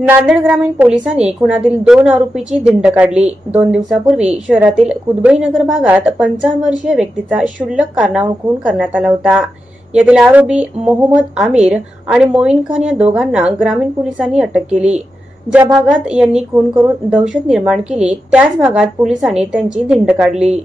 नांदेड ग्रामीण पोलिसांनी खुनातील 2 आरोपीची धिंड काढली। 2 दिवसापूर्वी शहरातील कुदबईनगर भागात 55 वर्षीय व्यक्तीचा क्षुल्लक कारणावरून खून करण्यात आला होता। यातील आरोपी मोहम्मद आमिर आणि मोईन खान या दोघांना ग्रामीण पोलिसांनी अटक केली। ज्या भागात यांनी खून करून दहशत निर्माण केली त्याच भागात पोलिसांनी त्यांची धिंड काढली।